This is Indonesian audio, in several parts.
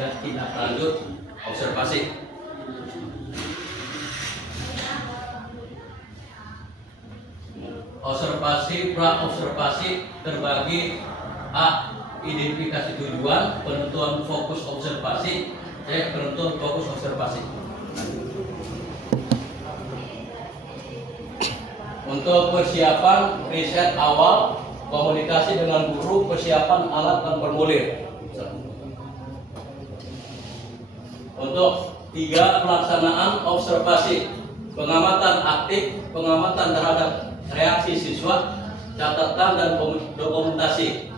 kemudian tindak lanjut observasi. Observasi pra-observasi terbagi A. Identifikasi tujuan, penentuan fokus observasi, C. Penentuan fokus observasi. Untuk persiapan riset awal, komunikasi dengan guru, persiapan alat dan formulir. Untuk 3. Pelaksanaan observasi, pengamatan aktif, pengamatan terhadap reaksi siswa, catatan dan dokumentasi.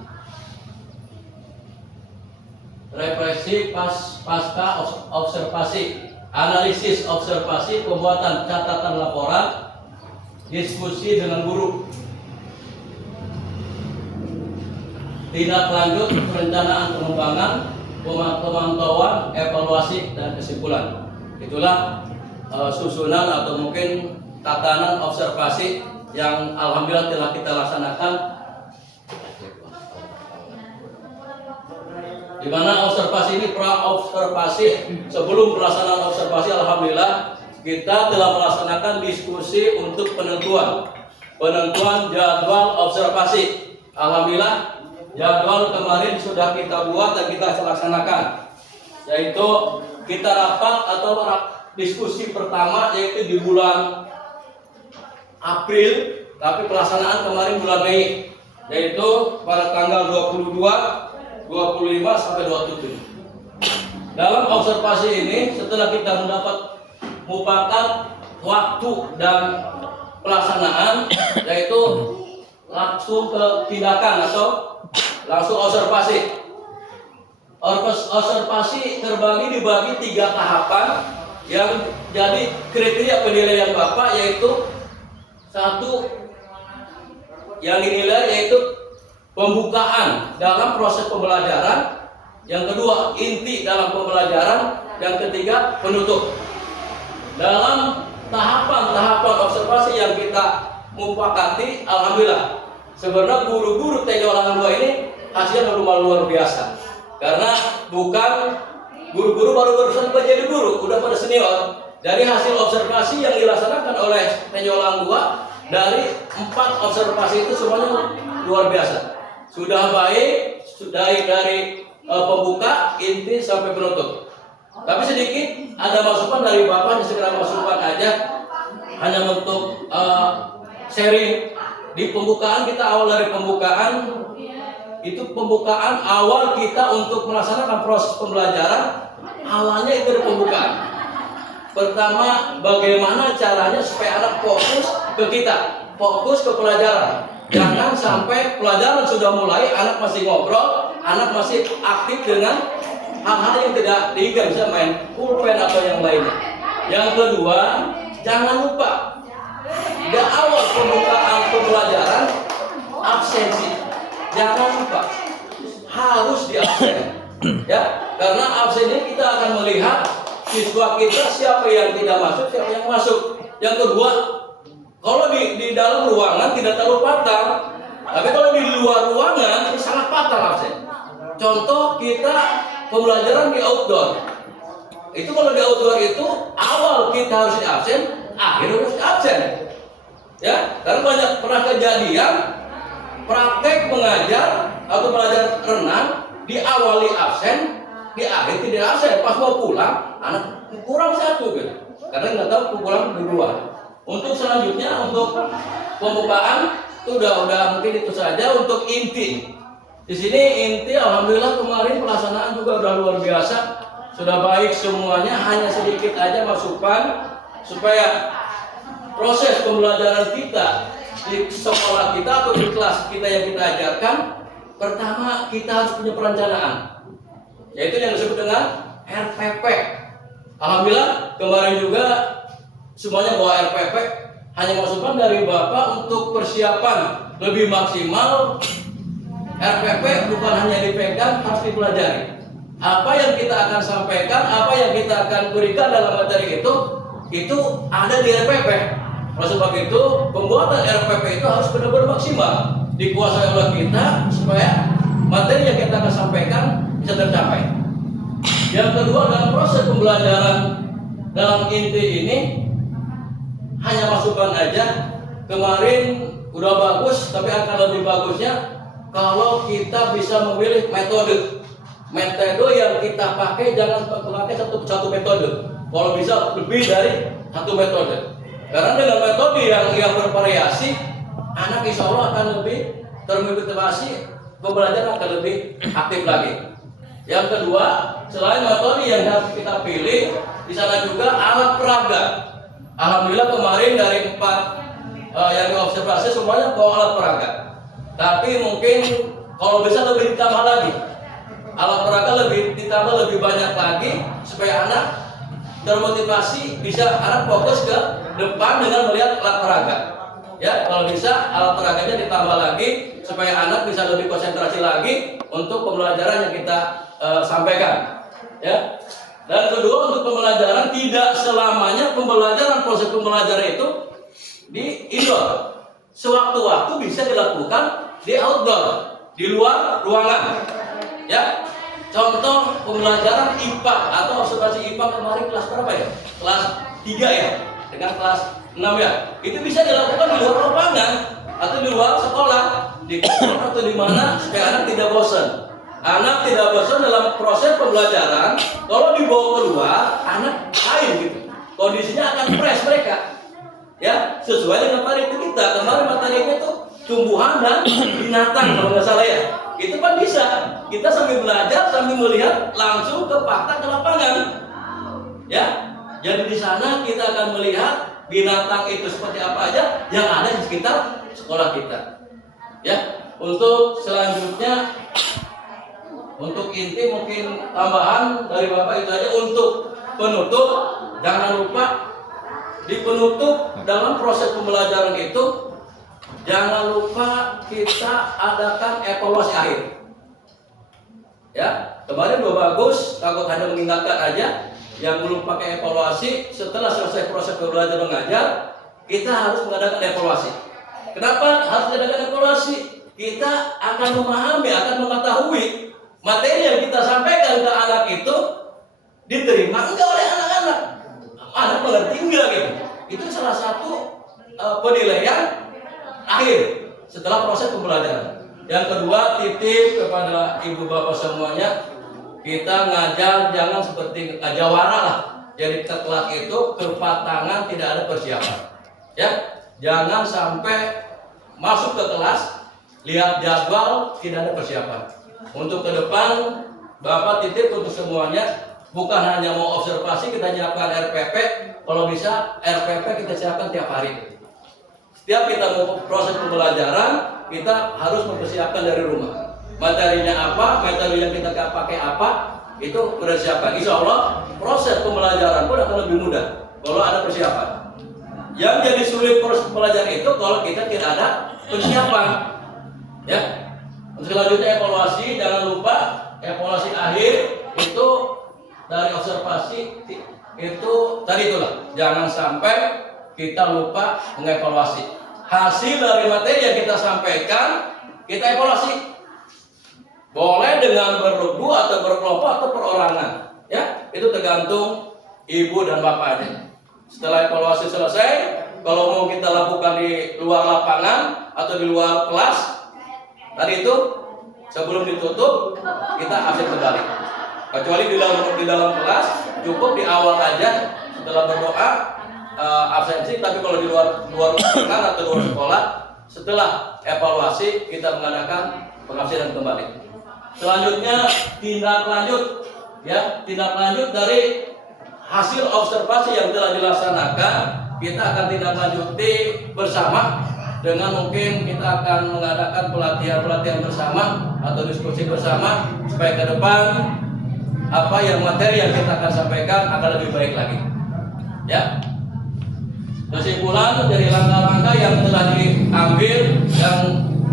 Represi pasca observasi, analisis observasi, pembuatan catatan laporan, diskusi dengan guru. Tindak lanjut perencanaan pengembangan, pemantauan, evaluasi dan kesimpulan. Itulah susunan atau mungkin tatanan observasi yang alhamdulillah telah kita laksanakan, di mana observasi ini pra-observasi. Sebelum pelaksanaan observasi, alhamdulillah kita telah melaksanakan diskusi untuk penentuan jadwal observasi. Alhamdulillah jadwal kemarin sudah kita buat dan kita laksanakan, yaitu kita rapat atau diskusi pertama yaitu di bulan April, tapi pelaksanaan kemarin bulan Mei, yaitu pada tanggal 22, 25 sampai 27. Dalam observasi ini, setelah kita mufakat waktu dan pelaksanaan, yaitu langsung ke tindakan atau langsung observasi. Observasi dibagi 3 tahapan yang jadi kriteria penilaian Bapak, yaitu 1 yang dinilai yaitu pembukaan dalam proses pembelajaran, yang kedua inti dalam pembelajaran, yang ketiga penutup. Dalam tahapan-tahapan observasi yang kita mufakati, alhamdulillah sebenarnya guru-guru TK Ulangan 2 ini hasilnya luar biasa, karena bukan guru-guru baru menjadi guru, udah pada senior. Dari hasil observasi yang dilaksanakan oleh TK Ulangan 2, dari 4 observasi itu semuanya luar biasa. Sudah baik, dari pembuka, inti sampai penutup. Tapi sedikit ada masukan dari Bapak, segera masukan aja, hanya untuk sharing. Di pembukaan kita, awal dari pembukaan itu pembukaan awal kita untuk melaksanakan proses pembelajaran, awalnya itu dari pembukaan. Pertama, bagaimana caranya supaya anak fokus ke kita, fokus ke pelajaran. Jangan sampai pelajaran sudah mulai, anak masih ngobrol, anak masih aktif dengan hal-hal yang tidak diingat, bisa main pulpen atau yang lainnya. Yang kedua, jangan lupa di awal pembukaan pembelajaran absensi, jangan lupa harus di absen, ya, karena absen ini kita akan melihat siswa kita siapa yang tidak masuk, siapa yang masuk. Yang kedua, kalau di dalam ruangan tidak terlalu fatal, tapi kalau di luar ruangan sangat fatal absen. Contoh kita pembelajaran di outdoor, itu kalau di outdoor itu awal kita harus di absen, akhir harus di absen, ya, karena banyak pernah kejadian praktek mengajar atau belajar renang diawali absen, di akhir tidak absen, pas mau pulang anak kurang 1 gitu, karena nggak tahu pulang duluan. Untuk selanjutnya, untuk pembukaan itu udah mungkin itu saja. Untuk inti, di sini inti alhamdulillah kemarin pelaksanaan juga udah luar biasa, sudah baik semuanya. Hanya sedikit aja masukan supaya proses pembelajaran kita di sekolah kita atau di kelas kita yang kita ajarkan, pertama kita harus punya perencanaan, yaitu yang disebut dengan RPP. Alhamdulillah kemarin juga semuanya bawa RPP. Hanya masukan dari Bapak untuk persiapan lebih maksimal. RPP bukan hanya dipegang, harus dipelajari. Apa yang kita akan sampaikan, apa yang kita akan berikan dalam materi itu ada di RPP. Oleh sebab itu, pembuatan RPP itu harus benar-benar maksimal, dikuasai oleh kita supaya materi yang kita akan sampaikan bisa tercapai. Yang kedua, dalam proses pembelajaran dalam inti ini hanya masukan aja. Kemarin udah bagus, tapi akan lebih bagusnya kalau kita bisa memilih metode yang kita pakai. Jangan pakai satu metode. Kalau bisa lebih dari satu metode. Karena dengan metode yang bervariasi, anak insya Allah akan lebih termotivasi, pembelajaran akan lebih aktif lagi. Yang kedua, selain metode yang harus kita pilih, di sana juga alat peraga. Alhamdulillah kemarin dari 4 yang diobservasi semuanya bawa alat peraga. Tapi mungkin kalau bisa lebih ditambah lagi. Alat peraga lebih ditambah lebih banyak lagi supaya anak termotivasi, bisa anak fokus ke depan dengan melihat alat peraga. Ya, kalau bisa alat peraganya ditambah lagi supaya anak bisa lebih konsentrasi lagi untuk pembelajaran yang kita sampaikan. Ya. Dan kedua, untuk pembelajaran tidak selamanya proses pembelajaran itu di indoor. Sewaktu-waktu bisa dilakukan di outdoor, di luar ruangan. Ya. Contoh pembelajaran IPA atau observasi IPA kemarin kelas berapa ya? Kelas 3 ya, dengan kelas 6 ya. Itu bisa dilakukan di luar lapangan atau di luar sekolah, di sekolah atau di mana supaya anak tidak bosan. Anak tidak bosan dalam proses pembelajaran. Kalau dibawa keluar, anak lain gitu. Kondisinya akan fresh mereka. Ya, sesuai dengan materi kita. Kemarin materinya itu tumbuhan dan binatang kalau nggak salah ya. Itu kan bisa kita sambil belajar sambil melihat langsung ke fakta ke lapangan. Ya, jadi di sana kita akan melihat binatang itu seperti apa aja yang ada di sekitar sekolah kita. Ya, untuk selanjutnya, untuk inti mungkin tambahan dari Bapak itu aja. Untuk penutup, jangan lupa di penutup dalam proses pembelajaran itu jangan lupa kita adakan evaluasi akhir. Ya, kemarin udah bagus, takut hanya mengingatkan aja. Yang belum pakai evaluasi, setelah selesai proses belajar mengajar, kita harus mengadakan evaluasi. Kenapa harus mengadakan evaluasi? Kita akan memahami, akan mengetahui materi yang kita sampaikan ke anak itu diterima enggak oleh anak-anak. Anak mengerti enggak gitu. Itu salah satu penilaian akhir setelah proses pembelajaran. Yang kedua, titip kepada ibu bapak semuanya, kita ngajar jangan seperti jawara lah. Jadi ke kelas itu kepatangan, tidak ada persiapan. Ya, jangan sampai masuk ke kelas lihat jadwal tidak ada persiapan. Untuk ke depan, Bapak titip untuk semuanya, bukan hanya mau observasi, kita nyiapkan RPP. Kalau bisa RPP kita siapkan tiap hari. Setiap kita mau proses pembelajaran, kita harus mempersiapkan dari rumah. Materinya apa, materi yang kita pakai apa, itu sudah siapkan. Insya Allah proses pembelajaran pun akan lebih mudah kalau ada persiapan. Yang jadi sulit proses pembelajaran itu kalau kita tidak ada persiapan. Ya. Selanjutnya evaluasi, jangan lupa evaluasi akhir itu dari observasi itu tadi itulah. Jangan sampai kita lupa mengevaluasi hasil dari materi yang kita sampaikan, kita evaluasi. Boleh dengan bergu atau berkelompok atau perorangan, ya itu tergantung ibu dan bapaknya. Setelah evaluasi selesai, kalau mau kita lakukan di luar lapangan atau di luar kelas, tadi itu sebelum ditutup kita absen kembali. Kecuali di dalam kelas cukup di awal aja setelah berdoa absensi. Tapi kalau di luar lapangan atau luar sekolah, setelah evaluasi kita mengadakan pengabsenan kembali. Selanjutnya tindak lanjut, ya tindak lanjut dari hasil observasi yang telah dilaksanakan, kita akan tindak lanjuti bersama dengan mungkin kita akan mengadakan pelatihan bersama atau diskusi bersama supaya ke depan apa yang materi yang kita akan sampaikan akan lebih baik lagi. Ya. Kesimpulan dari langkah-langkah yang telah diambil dan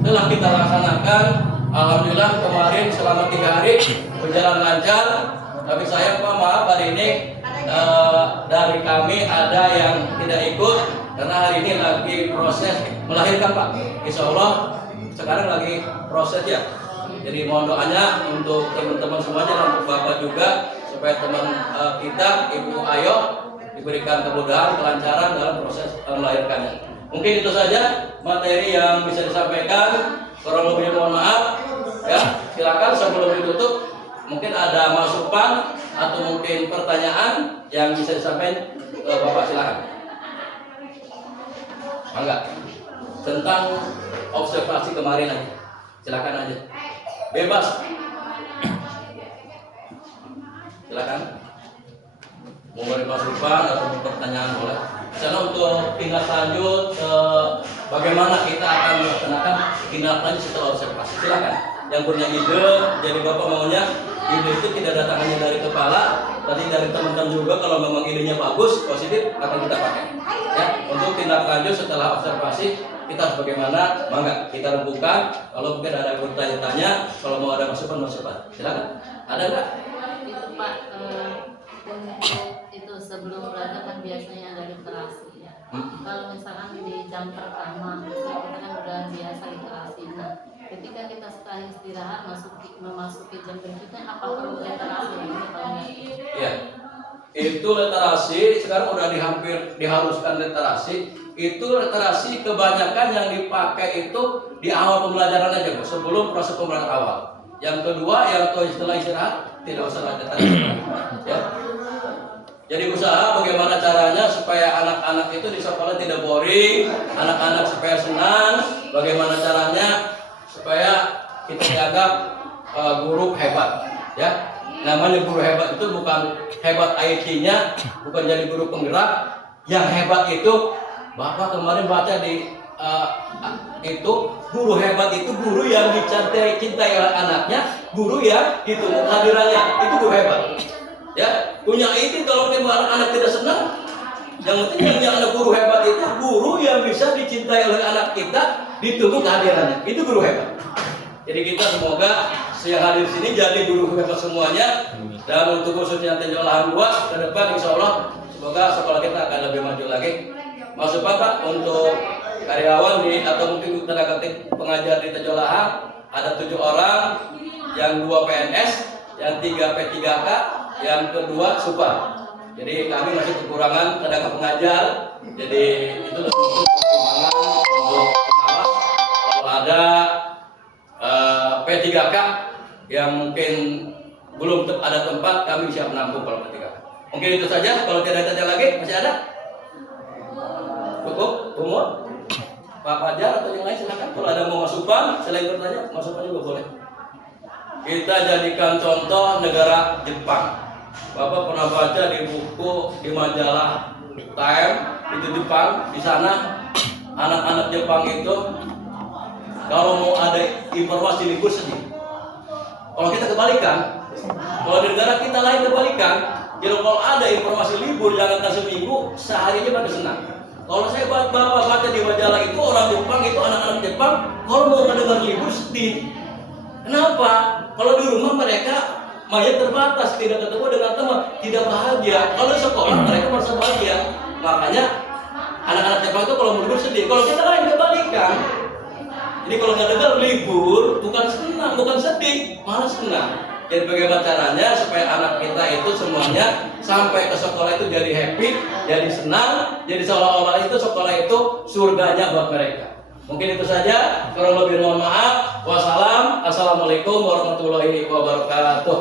telah kita laksanakan, alhamdulillah kemarin selama 3 hari berjalan lancar. Tapi saya maaf hari ini dari kami ada yang tidak ikut karena hari ini lagi proses melahirkan Pak. Insya Allah sekarang lagi proses ya. Jadi mohon doanya untuk teman-teman semuanya dan untuk Bapak juga supaya teman kita Ibu Ayo diberikan kemudahan, kelancaran dalam proses melahirkannya. Mungkin itu saja materi yang bisa disampaikan. Kurang lebih mohon maaf. Ya, silakan sebelum ditutup mungkin ada masukan atau mungkin pertanyaan yang bisa disampaikan Bapak, silakan. Enggak. Tentang observasi kemarin aja. Silakan aja. Bebas. Silakan. Mau beri masukan atau pertanyaan boleh. Misalnya untuk tindak lanjut bagaimana kita akan melaksanakan tindak lanjut setelah observasi. Silakan. Yang punya ide, jadi Bapak maunya ide itu tidak datang hanya dari kepala, tadi dari teman-teman juga. Kalau memang idenya bagus, positif, akan kita pakai. Ya, untuk tindak lanjut setelah observasi kita harus bagaimana? Mangga kita rembukan. Kalau mungkin ada yang bertanya-tanya, kalau mau ada masukan, silakan. Ada nggak? Itu Pak, untuk itu sebelum belajar kan biasanya ada literasi ya. Kalau misalkan di jam pertama, misalnya kita kan udah biasa literasi. Nah, ketika kita setelah istirahat memasuki jam berikutnya, apa perlu literasi ini atau enggak? Ya, itu literasi sekarang udah diharuskan literasi. Itu literasi kebanyakan yang dipakai itu di awal pembelajaran aja, Bu, sebelum proses pembelajaran awal. Yang kedua, yang setelah istirahat tidak usah literasi. Ya. Jadi usaha bagaimana caranya supaya anak-anak itu di sekolah tidak boring, anak-anak supaya senang, bagaimana caranya supaya kita jaga guru hebat, ya. Namanya guru hebat itu bukan hebat IT-nya, bukan jadi guru penggerak. Yang hebat itu, Bapak kemarin baca di itu guru hebat itu guru yang cintai oleh anaknya, guru yang ditunggu kehadirannya, itu guru hebat. Ya, punya itu kalau anak-anak tidak senang, yang penting yang ada guru hebat itu guru yang bisa dicintai oleh anak kita, ditunggu kehadirannya, itu guru hebat. Jadi kita semoga yang hadir di sini jadi guru hebat semuanya. Dan untuk khususnya Tinjau Lahan 2 ke depan insya Allah semoga sekolah kita akan lebih maju lagi. Masuk Pak untuk karyawan atau mungkin tenaga pengajar di Tinjau Lahan ada 7 orang, yang 2 PNS, yang 3 P3K, yang kedua super. Jadi kami masih kekurangan tenaga pengajar. Jadi itu untuk perkembangan untuk pengawas. Kalau ada P3K yang mungkin belum ada tempat, kami siap menampung kalau P3K. Mungkin itu saja. Kalau tidak ada lagi, masih ada? Cukup? Umur? Pak Fajar atau yang lain silakan. Kalau ada mau masukan, selain bertanya, masukan juga boleh. Kita jadikan contoh negara Jepang. Bapak pernah baca di buku, di majalah Time, itu Jepang. Di sana anak-anak Jepang itu kalau mau ada informasi libur sedih. Kalau kita kebalikan, kalau di negara kita lain kebalikan. Jadi kalau ada informasi libur jangan seminggu, seharinya pada senang. Kalau saya Bapak baca di majalah itu orang Jepang itu anak-anak Jepang kalau mau mendengar libur sedih. Kenapa? Kalau di rumah mereka mayat terbatas, tidak ketemu dengan teman, tidak bahagia. Kalau di sekolah mereka merasa bahagia. Makanya anak-anak Jepang itu kalau libur sedih. Kalau kita lain kebalikan. Jadi kalau nggak dengar libur bukan senang, bukan sedih, malah senang. Jadi bagaimana caranya supaya anak kita itu semuanya sampai ke sekolah itu jadi happy, jadi senang, jadi seolah-olah itu sekolah itu surganya buat mereka. Mungkin itu saja. Kurang lebih mohon maaf. Wassalamualaikum warahmatullahi wabarakatuh.